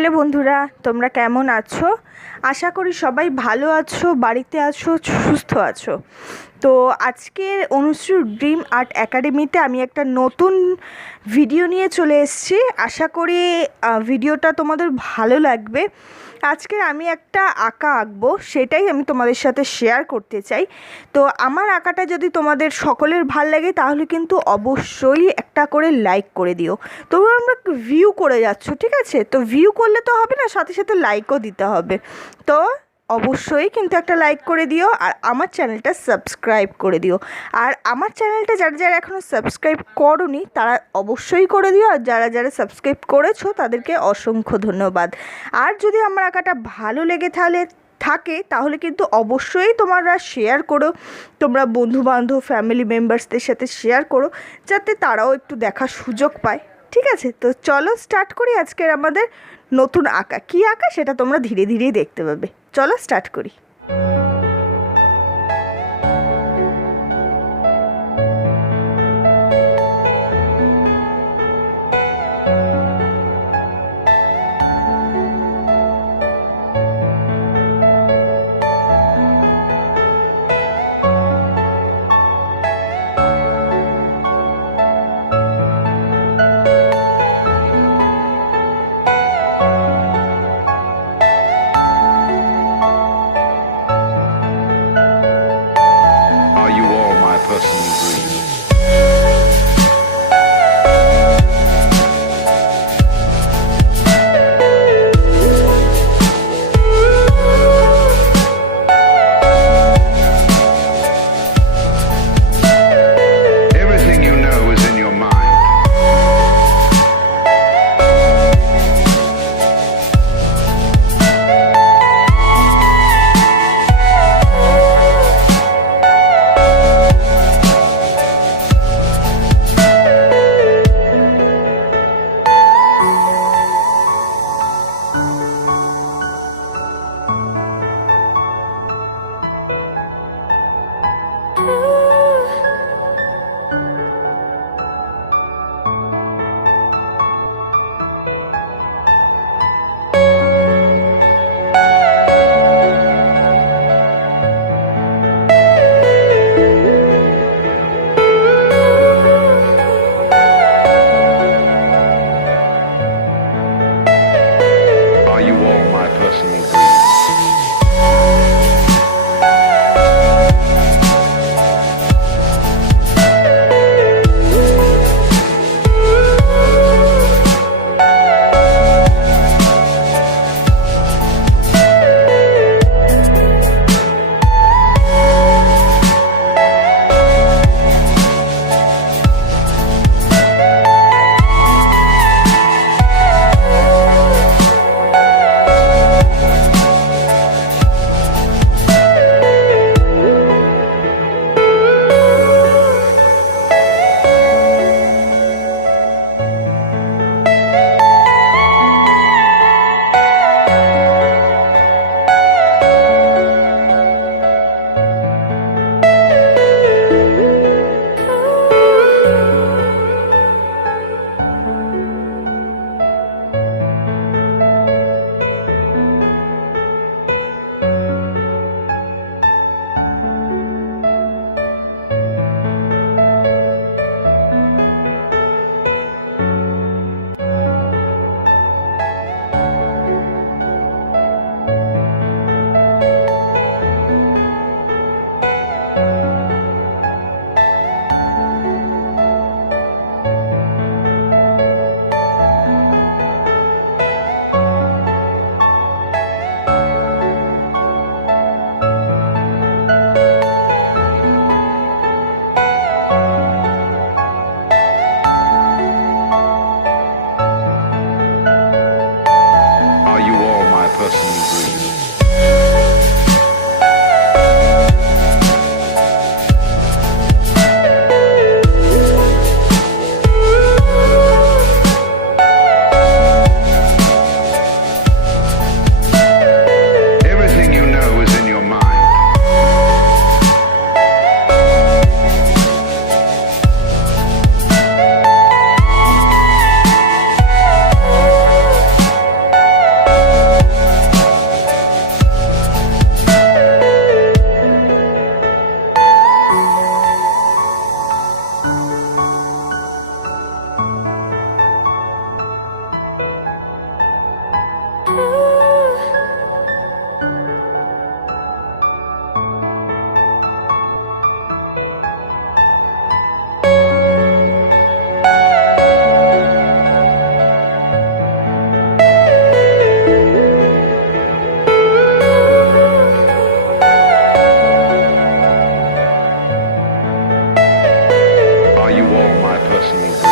Hello বন্ধুরা, তোমরা কেমন আছো? আশা করি সবাই ভালো আছো, বাড়িতে আছো, সুস্থ আছো। তো আজকের অনুশ্রী ড্রিম আর্ট একাডেমিতে আমি একটা নতুন ভিডিও নিয়ে চলে এসেছি। আশা করি ভিডিওটা তোমাদের ভালো লাগবে। আজকের আমি একটা আঁকা আঁকবো, সেটাই আমি তোমাদের সাথে শেয়ার করতে চাই। তো আমার আঁকাটা যদি তোমাদের সকলের ভাল লাগে তাহলে কিন্তু অবশ্যই একটা করে লাইক করে দিও। তোমরা আমরা ভিউ করে যাচ্ছ, ঠিক আছে? তো ভিউ করলে তো হবে না, সাথে সাথে লাইকও দিতে হবে। তো অবশ্যই কিন্তু একটা লাইক করে দিও আর আমার চ্যানেলটা সাবস্ক্রাইব করে দিও। আর আমার চ্যানেলটা যারা যারা এখনও সাবস্ক্রাইব করোনি তারা অবশ্যই করে দিও, আর যারা যারা সাবস্ক্রাইব করেছো তাদেরকে অসংখ্য ধন্যবাদ। আর যদি আমার আঁকাটা ভালো লেগে থাকে তাহলে কিন্তু অবশ্যই তোমরা শেয়ার করো, তোমরা বন্ধুবান্ধব ফ্যামিলি মেম্বার্সদের সাথে শেয়ার করো, যাতে তারাও একটু দেখার সুযোগ পায়। ঠিক আছে, তো চলো স্টার্ট করি আজকের আমাদের নতুন আঁকা। কী আঁকা সেটা তোমরা ধীরে ধীরেই দেখতে পাবে। চলো স্টার্ট করি। আসেনি।